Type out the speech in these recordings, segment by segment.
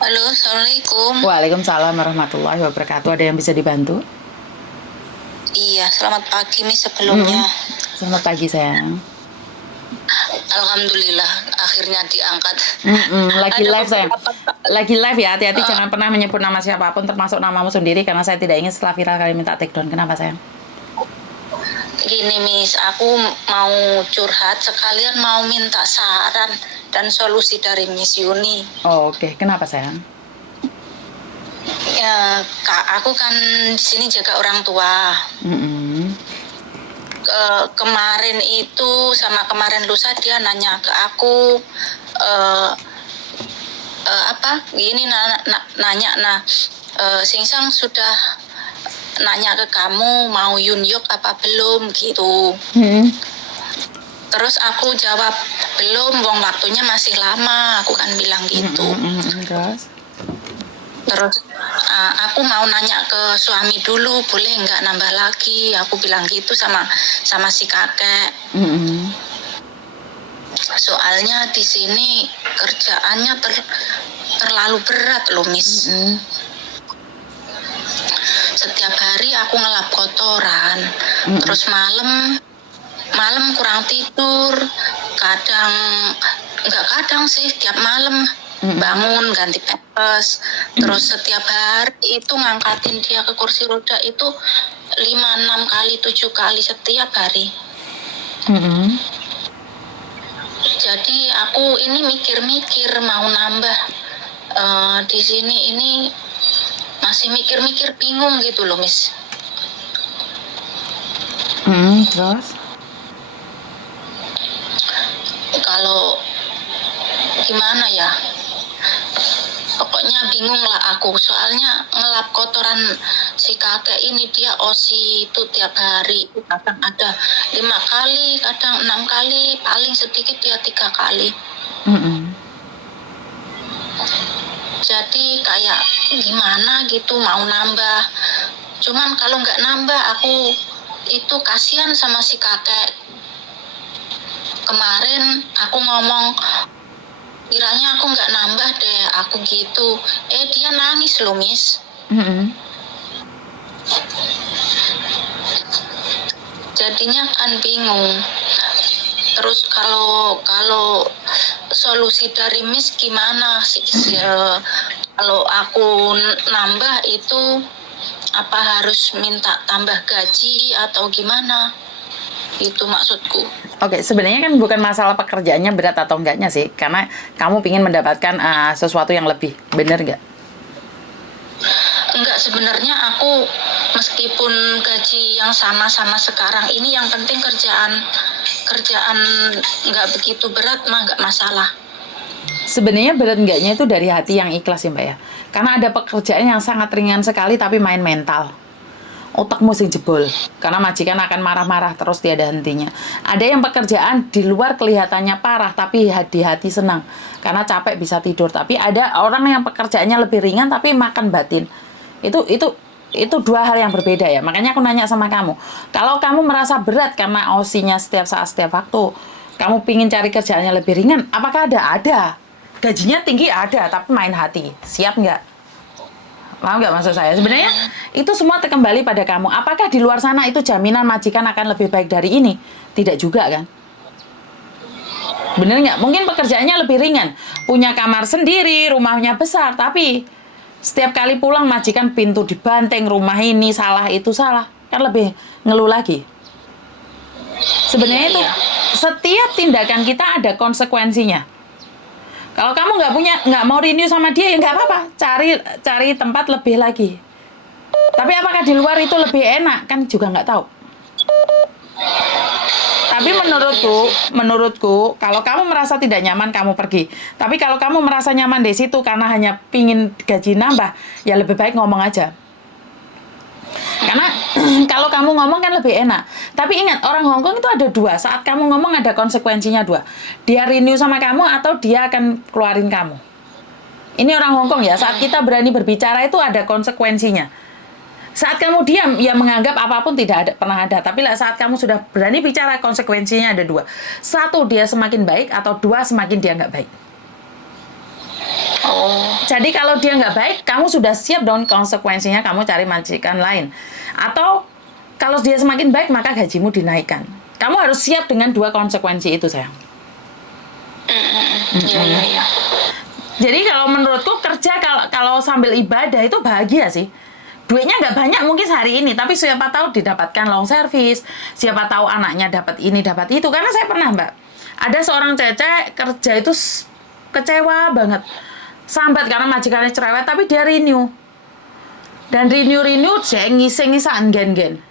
Halo, Assalamualaikum. Waalaikumsalam warahmatullahi wabarakatuh. Ada yang bisa dibantu? Iya, selamat pagi nih Mm-mm. sebelumnya. Selamat pagi sayang. Alhamdulillah, akhirnya diangkat. Lagi Ada live sayang. beberapa, Lagi live ya. Hati-hati eh, jangan pernah menyebut nama siapapun termasuk namamu sendiri karena saya tidak ingin setelah viral kalian minta take down. Kenapa sayang? gini Miss, aku mau curhat sekalian mau minta saran dan solusi dari Miss Yuni. Oh, oke. Kenapa sayang? Ya, Kak, aku kan di sini jaga orang tua. Mm-mm. Kemarin itu sama kemarin lusa dia nanya ke aku, eh, apa gini nanya Singsang sudah nanya ke kamu mau Yunyuk apa belum gitu. Mm-mm. Terus aku jawab belum, wong waktunya masih lama, aku kan bilang gitu. Terus? Terus aku mau nanya ke suami dulu, boleh nggak nambah lagi? Aku bilang gitu sama si kakek. Mm-mm. Soalnya di sini kerjaannya terlalu berat loh, Miss. Mm-mm. Setiap hari aku ngelap kotoran, Mm-mm. terus malam kurang tidur, kadang nggak kadang sih tiap malam bangun ganti pampers, terus setiap hari itu ngangkatin dia ke kursi roda itu 5, 6 kali, 7 kali setiap hari. Mm-mm. Jadi aku ini mikir-mikir mau nambah di sini ini, masih mikir-mikir bingung gitu loh, Miss. Terus? Kalau gimana ya, pokoknya bingung lah aku, soalnya ngelap kotoran si kakek ini dia osi itu tiap hari, kadang ada 5 kali, kadang 6 kali, paling sedikit dia 3 kali. Mm-mm. Jadi kayak gimana gitu mau nambah, cuman kalau nggak nambah aku itu kasihan sama si kakek. Kemarin aku ngomong kiranya aku nggak nambah deh, aku gitu. Dia nangis loh, Miss. Mm-mm. Jadinya kan bingung. Terus kalau solusi dari Miss gimana sih? Kalau aku nambah itu apa harus minta tambah gaji atau gimana? Itu maksudku. Oke, sebenarnya kan bukan masalah pekerjaannya berat atau enggaknya sih, karena kamu ingin mendapatkan sesuatu yang lebih, bener nggak? Enggak, sebenarnya aku meskipun gaji yang sama-sama sekarang ini, yang penting kerjaan nggak begitu berat mah nggak masalah. Sebenarnya berat enggaknya itu dari hati yang ikhlas ya Mbak ya. Karena ada pekerjaan yang sangat ringan sekali tapi main mental. Otakmu sing jebol. Karena majikan akan marah-marah terus tiada hentinya. Ada yang pekerjaan di luar kelihatannya parah tapi di hati senang. Karena capek bisa tidur. Tapi ada orang yang pekerjaannya lebih ringan tapi makan batin. Itu dua hal yang berbeda ya. Makanya aku nanya sama kamu. Kalau kamu merasa berat karena osinya setiap saat setiap waktu, kamu pingin cari kerjaan yang lebih ringan, apakah ada? Ada. Gajinya tinggi ada, tapi main hati. Siap nggak? Paham nggak maksud saya? Sebenarnya itu semua kembali pada kamu. Apakah di luar sana itu jaminan majikan akan lebih baik dari ini? Tidak juga kan? Bener nggak? Mungkin pekerjaannya lebih ringan. Punya kamar sendiri, rumahnya besar. Tapi setiap kali pulang majikan pintu dibanting, rumah ini salah, itu salah. Kan lebih ngeluh lagi. Iya, Sebenarnya itu iya. setiap tindakan kita ada konsekuensinya. Kalau kamu nggak mau renew sama dia ya nggak apa-apa, cari tempat lebih lagi. Tapi apakah di luar itu lebih enak kan juga nggak tahu. Tapi Iya, iya, iya sih. menurutku kalau kamu merasa tidak nyaman kamu pergi. Tapi kalau kamu merasa nyaman di situ karena hanya pingin gaji nambah, ya lebih baik ngomong aja. Karena kalau kamu ngomong kan lebih enak. Tapi ingat, orang Hongkong itu ada dua. Saat kamu ngomong ada konsekuensinya dua. Dia renew sama kamu atau dia akan keluarin kamu. Ini orang Hongkong ya, saat kita berani berbicara itu ada konsekuensinya. Saat kamu diam, ya menganggap apapun tidak ada, pernah ada. Tapi saat kamu sudah berani bicara, konsekuensinya ada dua. Satu, dia semakin baik, atau dua, semakin dia nggak baik. Oh. Jadi kalau dia nggak baik, kamu sudah siap dong konsekuensinya, kamu cari majikan lain. Atau kalau dia semakin baik, maka gajimu dinaikkan. Kamu harus siap dengan dua konsekuensi itu, sayang. Iya, iya, iya. Jadi kalau menurutku kerja kalau sambil ibadah itu bahagia sih. Duitnya nggak banyak mungkin hari ini, tapi siapa tahu didapatkan long service, siapa tahu anaknya dapat ini, dapat itu. Karena saya pernah, Mbak, ada seorang cece kerja itu kecewa banget. Sambat karena majikannya cerewet, tapi dia renew. Dan renew saya ngisi-ngisaan gen-gen.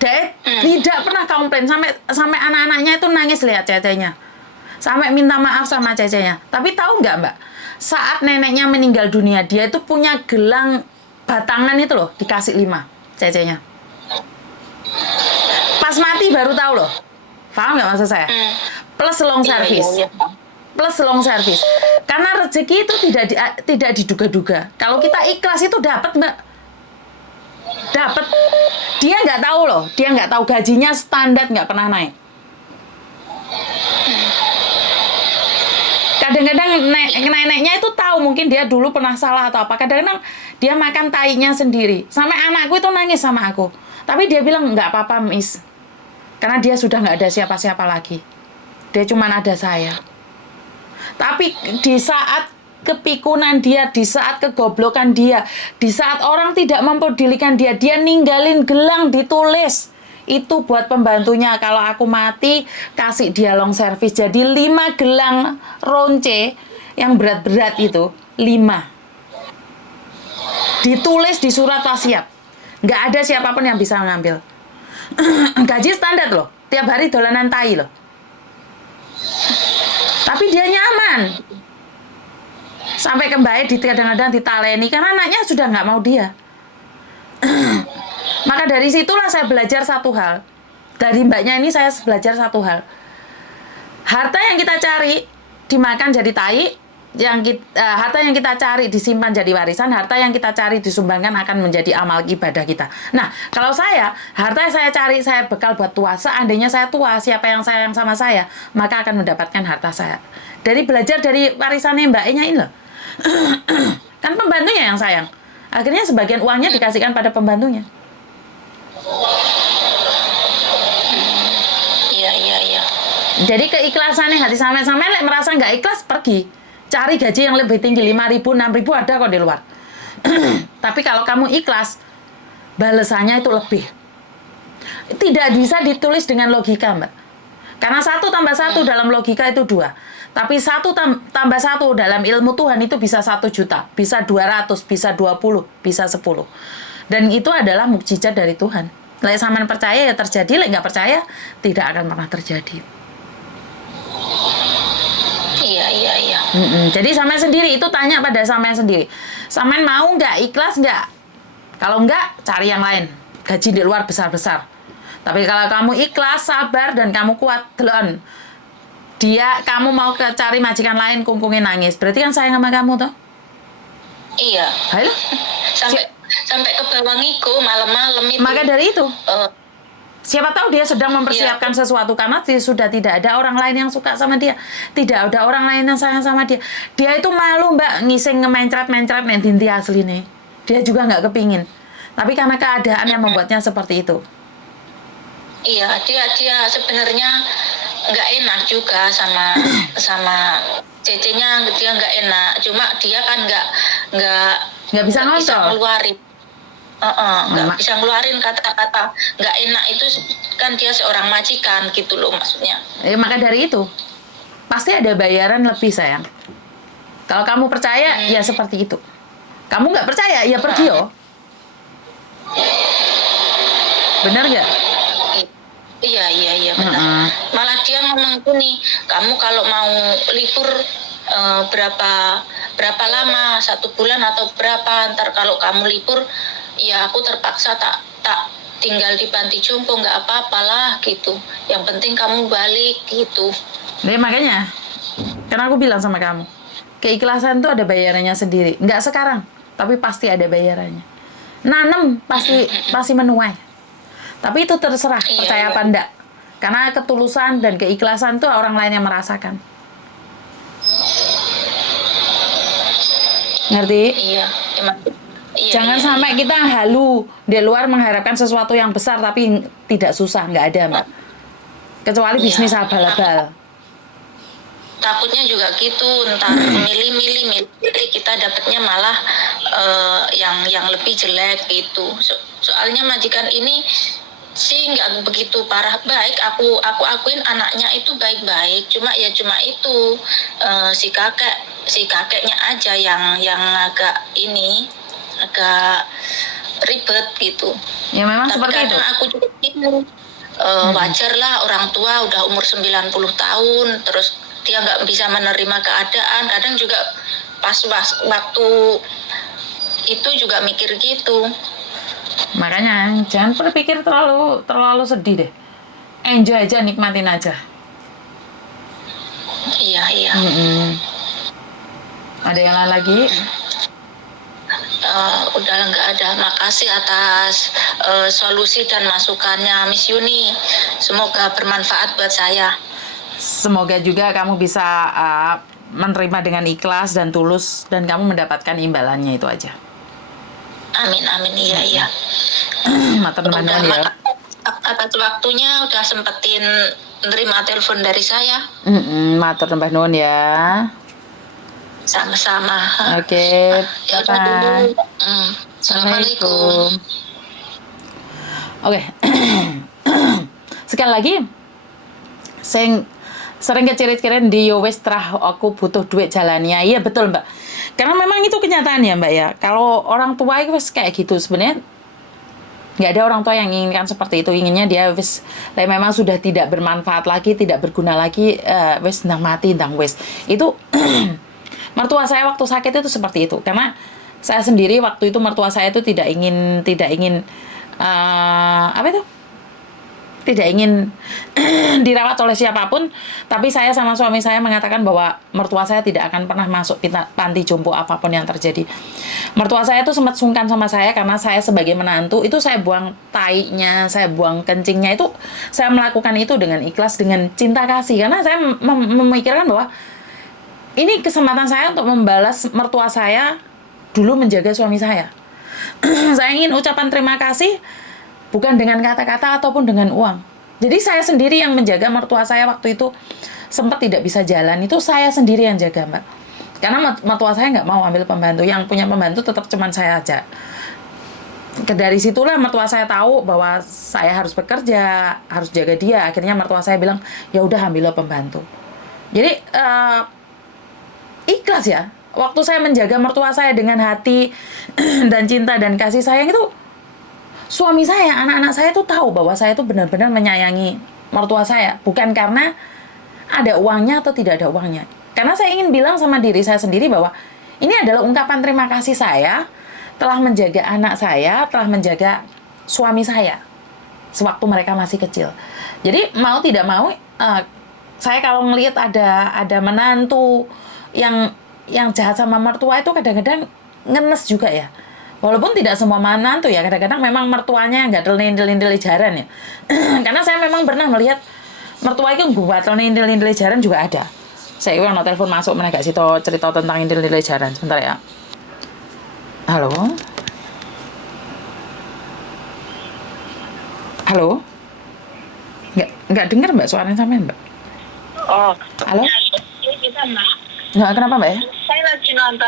Dia tidak pernah komplain, sampai anak-anaknya itu nangis lihat cecenya. Sampai minta maaf sama cecenya. Tapi tahu nggak, Mbak? Saat neneknya meninggal dunia, dia itu punya gelang batangan itu loh, dikasih 5 cecenya. Pas mati baru tahu loh. Paham nggak maksud saya? Plus long service. Iya, iya, iya. Plus long service. Karena rezeki itu tidak diduga-duga. Kalau kita ikhlas itu dapat, Mbak. Dapat. Dia nggak tahu loh. Dia nggak tahu gajinya standar, nggak pernah naik. Kadang-kadang neneknya itu tahu mungkin dia dulu pernah salah atau apa. Kadang-kadang dia makan tainya sendiri. Sampai anakku itu nangis sama aku. Tapi dia bilang, nggak apa-apa, Miss. Karena dia sudah nggak ada siapa-siapa lagi. Dia cuma ada saya. Tapi di saat kepikunan dia, di saat kegoblokan dia, di saat orang tidak mempedulikan dia, dia ninggalin gelang ditulis. Itu buat pembantunya, kalau aku mati, kasih dia long service. Jadi 5 gelang ronce yang berat-berat itu, 5. Ditulis di surat wasiat. Nggak ada siapapun yang bisa mengambil. Gaji standar loh, tiap hari dolanan tai loh. Tapi dia nyaman. Sampai kembali kadang-kadang ditaleni, karena anaknya sudah nggak mau dia. Maka dari situlah saya belajar satu hal. Dari mbaknya ini saya belajar satu hal. Harta yang kita cari dimakan jadi tai, harta yang kita cari disimpan jadi warisan, harta yang kita cari disumbangkan akan menjadi amal ibadah kita. Nah, kalau harta yang saya cari, saya bekal buat tua. Seandainya saya tua, siapa yang sayang sama saya, maka akan mendapatkan harta saya. Dari belajar dari warisannya mbaknya ini loh. Kan pembantunya yang sayang. Akhirnya sebagian uangnya dikasihkan pada pembantunya. Iya, iya, iya. Jadi keikhlasannya hati sampai-sampai merasa nggak ikhlas, pergi. Cari gaji yang lebih tinggi, 5.000, 6.000 ada kok di luar. Tapi kalau kamu ikhlas, balasannya itu lebih. Tidak bisa ditulis dengan logika, Mbak. Karena 1 tambah 1 dalam logika itu 2. Tapi 1 tambah 1 dalam ilmu Tuhan itu bisa 1 juta, bisa 200, bisa 20, bisa 10. Dan itu adalah mukjizat dari Tuhan. Lek sampean percaya ya terjadi, lek nggak percaya tidak akan pernah terjadi. Iya, iya, iya. Jadi sampean sendiri itu tanya pada sampean sendiri. Sampean mau nggak, ikhlas nggak? Kalau nggak, cari yang lain. Gaji di luar besar-besar. Tapi kalau kamu ikhlas, sabar, dan kamu kuat, delon. Kamu mau cari majikan lain, kungkungin nangis. Berarti kan sayang sama kamu toh? Iya. Halo? Sampai ke bawah ngiku malam-malam itu. Maka dari itu, siapa tahu dia sedang mempersiapkan sesuatu karena sudah tidak ada orang lain yang suka sama dia, tidak ada orang lain yang sayang sama dia. Dia itu malu, Mbak, ngising ngemencret-mencret dinti asli nih. Dia juga nggak kepingin. Tapi karena keadaan yang membuatnya seperti itu. Iya, dia sebenarnya nggak enak juga sama cecenya, dia nggak enak. Cuma dia kan nggak bisa ngontrol. ngeluarin. Nggak bisa ngeluarin kata-kata nggak enak itu, kan dia seorang majikan gitu loh maksudnya. Maka dari itu pasti ada bayaran lebih, sayang. Kalau kamu percaya ya seperti itu. Kamu nggak percaya ya pergi yo. Benar nggak? Iya benar. Malah dia ngomong gini, kamu kalau mau libur berapa lama, 1 bulan atau berapa, ntar kalau kamu libur ya aku terpaksa tak tinggal di panti jompo, nggak apa-apalah gitu, yang penting kamu balik gitu. Nah, makanya karena aku bilang sama kamu, keikhlasan tuh ada bayarannya sendiri. Nggak sekarang, tapi pasti ada bayarannya. Nanem pasti menuai. Tapi itu terserah percaya apa enggak. Karena ketulusan dan keikhlasan tuh orang lain yang merasakan. Ngerti? Iya, emang. Iya, Jangan iya, sampai iya. kita halu di luar mengharapkan sesuatu yang besar tapi tidak susah, nggak ada Mbak. Kecuali Iya, bisnis abal-abal. takutnya juga gitu, entar milih-milih kita dapatnya malah yang lebih jelek gitu. Soalnya majikan ini sih nggak begitu parah, baik, aku akuin anaknya itu baik-baik, cuma itu si kakeknya aja yang agak ribet gitu. Ya memang Tapi seperti itu. kadang aku juga bingung, wajar lah orang tua udah umur 90 tahun terus dia nggak bisa menerima keadaan. Kadang juga pas waktu itu juga mikir gitu. Makanya jangan berpikir terlalu sedih deh. Enjoy aja, nikmatin aja. Iya, iya. Ada yang lain lagi? Udah nggak ada. Makasih atas solusi dan masukannya Miss Yuni. Semoga bermanfaat buat saya. Semoga juga kamu bisa menerima dengan ikhlas dan tulus dan kamu mendapatkan imbalannya itu aja. Amin, amin. Iya, iya. Matur nuwun ya. Atas waktunya udah sempetin nerima telepon dari saya. Matur nuwun ya. Sama-sama. Oke, Ya udah dulu. Assalamualaikum. Oke. Sekali lagi, saya sering kecirit-kirit di yo wis trah aku butuh duit jalannya. Iya betul Mbak. Karena memang itu kenyataan ya Mbak ya. Kalau orang tua itu wis kayak gitu sebenarnya nggak ada orang tua yang menginginkan seperti itu. Inginnya dia wis memang sudah tidak bermanfaat lagi, tidak berguna lagi, wis ndang mati ndang wis. Itu mertua saya waktu sakit itu seperti itu. Karena saya sendiri waktu itu mertua saya itu tidak ingin apa itu? Tidak ingin dirawat oleh siapapun, tapi saya sama suami saya mengatakan bahwa mertua saya tidak akan pernah masuk panti jompo apapun yang terjadi. Mertua saya itu sempat sungkan sama saya karena saya sebagai menantu itu saya buang tainya, saya buang kencingnya, itu saya melakukan itu dengan ikhlas, dengan cinta kasih, karena saya memikirkan bahwa ini kesempatan saya untuk membalas mertua saya dulu menjaga suami saya. Saya ingin ucapan terima kasih bukan dengan kata-kata ataupun dengan uang. Jadi saya sendiri yang menjaga mertua saya waktu itu sempat tidak bisa jalan, itu saya sendiri yang jaga Mbak. Karena mertua saya nggak mau ambil pembantu, yang punya pembantu tetap cuman saya aja. Dari situlah mertua saya tahu bahwa saya harus bekerja, harus jaga dia. Akhirnya mertua saya bilang, ya udah ambil pembantu. Jadi ikhlas ya. Waktu saya menjaga mertua saya dengan hati dan cinta dan kasih sayang itu, suami saya, anak-anak saya tuh tahu bahwa saya tuh benar-benar menyayangi mertua saya. Bukan karena ada uangnya atau tidak ada uangnya. Karena saya ingin bilang sama diri saya sendiri bahwa ini adalah ungkapan terima kasih saya telah menjaga anak saya, telah menjaga suami saya sewaktu mereka masih kecil. Jadi mau tidak mau, saya kalau ngelihat ada menantu yang jahat sama mertua itu kadang-kadang ngenes juga ya. Walaupun tidak semua menantu ya, kadang-kadang memang mertuanya nggak nindel-nindel jaran ya. Karena saya memang pernah melihat mertua itu buat nindel-nindel jaran juga ada. Saya mau telepon masuk, mana gak sih cerita tentang nindel-nindel jaran. Sebentar ya. Halo? Halo? Nggak dengar Mbak suaranya sampean Mbak? Oh. Halo? Bisa Mbak? Nggak, kenapa Mbak ya? Saya lagi nonton